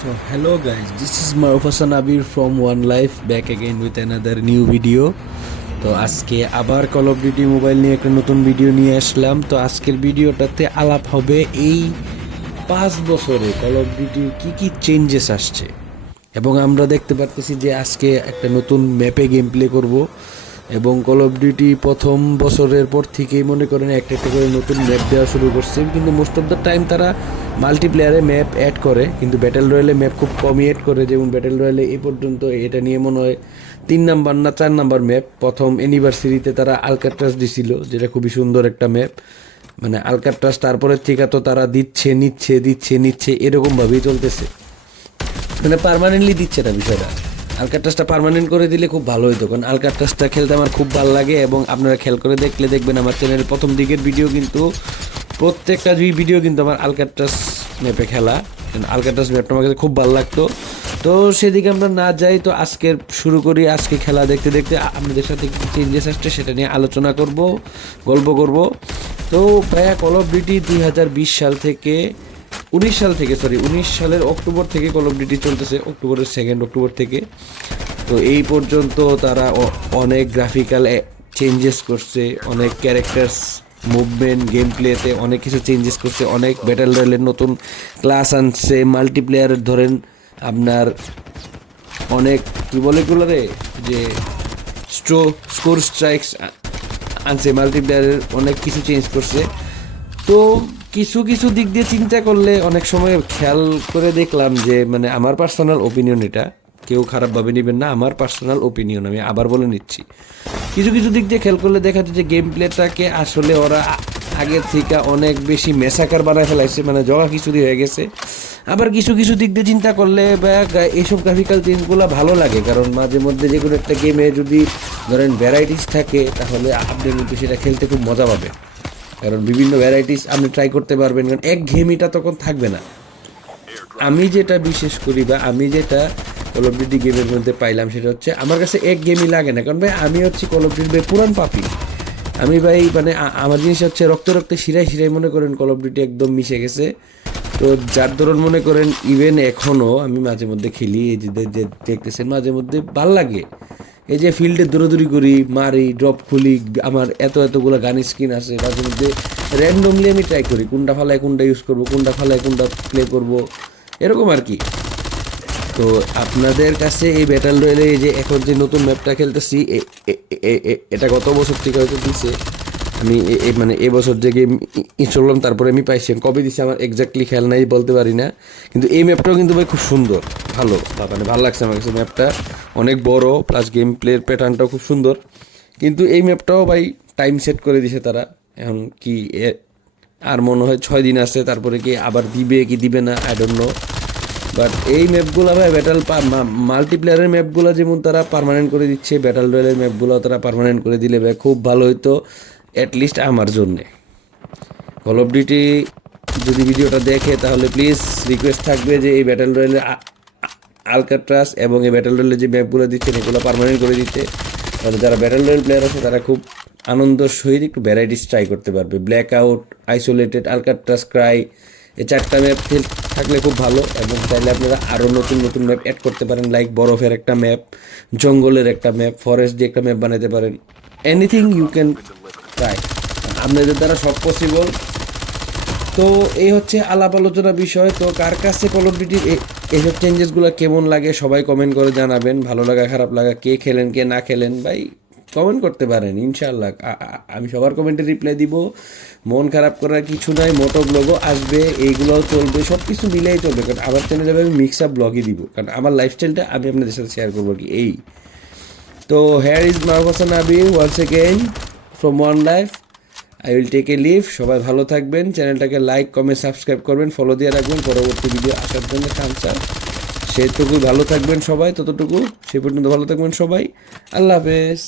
So hello guys, this is Marufasa Nabir from One Life back again with another new video. তো আজকে আবার call of duty mobile নিয়ে একটা নতুন video নিয়ে আসলাম। তো আজকের ভিডিওটাতে আলাপ হবে এই 5 বছরে কল অফ ডিউটির কী চেঞ্জেস আসছে, এবং আমরা দেখতে পারতেছি যে আজকে একটা নতুন ম্যাপে গেম প্লে করবো। এবং কল অফ ডিউটি প্রথম বছরের পর থেকেই মনে করেন একটা করে নতুন ম্যাপ দেওয়া শুরু করছে, কিন্তু মোস্ট অফ দ্য টাইম তারা মাল্টিপ্লেয়ারে ম্যাপ অ্যাড করে, কিন্তু ব্যাটেল রয়্যালে ম্যাপ খুব কমই অ্যাড করে। যেমন ব্যাটেল রয়্যালে এই পর্যন্ত এটা নিয়ে মনে হয় 3 নাম্বার না 4 নাম্বার ম্যাপ। প্রথম অ্যানিভার্সারিতে তারা আলকাট্রাস দিছিল, যেটা খুবই সুন্দর একটা ম্যাপ। মানে আলকাট্রাস তারপরের থেকে তো তারা দিচ্ছে এরকমভাবেই চলতেছে, মানে পার্মানেন্টলি দিচ্ছে না বিষয়টা। আলকাট্রাসটা পার্মানেন্ট করে দিলে খুব ভালো হতো, কারণ আলকাট্রাসটা খেলতে আমার খুব ভালো লাগে। এবং আপনারা খেয়াল করে দেখলে দেখবেন আমার চ্যানেলের প্রথম দিকের ভিডিও কিন্তু প্রত্যেকটা ভিডিও কিন্তু আমার আলকাট্রাস ম্যাপে খেলা। আলকাট্রাস ম্যাপটা আমার কাছে খুব ভালো লাগতো। তো সেদিকে আমরা না যাই, তো আজকের শুরু করি। আজকে খেলা দেখতে দেখতে আপনাদের সাথে কী চেঞ্জেস আসছে সেটা নিয়ে আলোচনা করব, গল্প করব। তো ভাইয়া কল অফ ডিউটি 2020 সাল থেকে 19 সালের অক্টোবর থেকে কল অফ ডিউটি চলতেছে, অক্টোবরের 2 অক্টোবর থেকে। তো এই পর্যন্ত তারা অনেক গ্রাফিক্যাল চেঞ্জেস করছে, অনেক ক্যারেক্টার্স মুভমেন্ট গেম প্লেতে অনেক কিছু চেঞ্জেস করছে, অনেক ব্যাটেল রয়্যালের নতুন ক্লাস আনছে, মাল্টিপ্লেয়ারের ধরেন আপনার অনেক কী বলে এগুলোরে যে স্কোর স্ট্রাইকস আনছে, মাল্টিপ্লেয়ারের অনেক কিছু চেঞ্জ করছে। তো কিছু কিছু দিক দিয়ে চিন্তা করলে অনেক সময় খেয়াল করে দেখলাম যে, মানে আমার পার্সোনাল ওপিনিয়ন, এটা কেউ খারাপভাবে নেবেন না, আমার পার্সোনাল ওপিনিয়ন, আমি আবার বলে নিচ্ছি। কিছু কিছু দিক দিয়ে খেয়াল করলে দেখা যায় যে গেম প্লেটাকে আসলে ওরা আগের থেকে অনেক বেশি মেসাকার বানায় ফেলাইছে, মানে জগা খিচুড়ি হয়ে গেছে। আবার কিছু কিছু দিক দিয়ে চিন্তা করলে এইসব গ্রাফিক্যাল চেঞ্জগুলো ভালো লাগে, কারণ মাঝে মধ্যে যে কোনো একটা গেমে যদি ধরেন ভ্যারাইটিস থাকে তাহলে আপনি কিন্তু সেটা খেলতে খুব মজা পাবেন, কারণ বিভিন্ন ভ্যারাইটিস আপনি ট্রাই করতে পারবেন, কারণ একঘেয়েমিটা তখন থাকবে না। আমি যেটা বিশেষ করি বা আমি যেটা কল অফ ডিউটি গেমের মধ্যে পাইলাম সেটা হচ্ছে আমার কাছে এক গেমই লাগে না, কারণ ভাই আমি হচ্ছে কল অফ ডিউটি পুরান পাপি। আমি ভাই মানে আমার জিনিস হচ্ছে রক্তে রক্তে শিরায় শিরায় মনে করেন কল অফ ডিউটি একদম মিশে গেছে। তো যার ধরুন মনে করেন ইভেন এখনও আমি মাঝে মধ্যে খেলি, এই যে দেখতেছেন মাঝে মধ্যে ভাল লাগে। এই যে ফিল্ডে দৌড়াদৌড়ি করি, মারি, ড্রপ খুলি, আমার এতগুলো গান স্কিন আছে, মাঝে মধ্যে র্যান্ডমলি আমি ট্রাই করি কোনটা ফালায় কোনটা ইউজ করবো, কোনটা ফালায় কোনটা প্লে করবো, এরকম আর কি। তো আপনাদের কাছে এই ব্যাটেল রয়্যালে এই যে এখন যে নতুন ম্যাপটা খেলতেছি, এটা গত বছর থেকে হয়তো দিছে। আমি মানে এবছর যে গেম ইনস্টল করলাম তারপরে আমি পাইছি, কবে দিছি আমার এক্স্যাক্টলি খেয়াল নাই, বলতে পারি না। কিন্তু এই ম্যাপটাও কিন্তু ভাই খুব সুন্দর, ভালো, মানে ভালো লাগছে আমার কাছে। ম্যাপটা অনেক বড়, প্লাস গেম প্লের প্যাটার্নটাও খুব সুন্দর। কিন্তু এই ম্যাপটাও ভাই টাইম সেট করে দিছে তারা, এখন কি আর মনে হয় 6 দিন আছে, তারপরে কি আবার দিবে কি দিবে না আই ডোন্ট নো। বাট এই ম্যাপগুলো ভাই মাল্টিপ্লেয়ারের ম্যাপগুলো যেমন তারা পার্মানেন্ট করে দিচ্ছে, ব্যাটেল রয়্যালের ম্যাপগুলো তারা পার্মানেন্ট করে দিলে ভাই খুব ভালো হতো, অ্যাটলিস্ট আমার জন্যে। কল অফ ডিউটি যদি ভিডিওটা দেখে তাহলে প্লিজ রিকোয়েস্ট থাকবে যে এই ব্যাটেল রয়্যালের আলকাট্রাস এবং এই ব্যাটেল রয়্যালের যে ম্যাপগুলো দিচ্ছেন এগুলো পার্মানেন্ট করে দিতে, তাহলে যারা ব্যাটেল রয়্যাল প্লেয়ার আছে তারা খুব আনন্দের সহিত একটু ভ্যারাইটিস ট্রাই করতে পারবে। ব্ল্যাক আউট, আইসোলেটেড, আলকাট্রাস, ক্রাই, এই 4টা ম্যাপ থাকলে খুব ভালো। এবং চাইলে আপনারা আরও নতুন নতুন ম্যাপ অ্যাড করতে পারেন, লাইক বরফের একটা ম্যাপ, জঙ্গলের একটা ম্যাপ, ফরেস্ট দিয়ে একটা ম্যাপ বানাতে পারেন। এনিথিং ইউ ক্যান ট্রাই, আপনাদের দ্বারা সব পসিবল। তো এই হচ্ছে আলাপ আলোচনা বিষয়। তো কার কাছে কল অফ ডিউটির এইসব চেঞ্জেসগুলো কেমন লাগে সবাই কমেন্ট করে জানাবেন, ভালো লাগা খারাপ লাগা, কে খেলেন কে না খেলেন ভাই কমেন্ট করতে পারেন, ইনশাআল্লাহ আমি সবার কমেন্টে রিপ্লাই দিব। মন খারাপ করার কিছু নাই, মোটো ব্লগও আসবে, এইগুলোও চলবে, সব কিছু মিলেই চলবে, কারণ আমার চ্যানেলে আমি মিক্স আপ ব্লগই দিব, কারণ আমার লাইফস্টাইলটা আমি আপনাদের সাথে শেয়ার করবো কি এই। তো hair is Mahfuza Nabir once again from one life, I will take a leave. সবাই ভালো থাকবেন, চ্যানেলটাকে লাইক কমেন্ট সাবস্ক্রাইব করবেন, ফলো দিয়ে রাখবেন পরবর্তী ভিডিও আসার জন্য চান্সার। সেটুকুই ভালো থাকবেন সবাই, ততটুকু সে পর্যন্ত ভালো থাকবেন সবাই। আল্লাহ হাফেজ।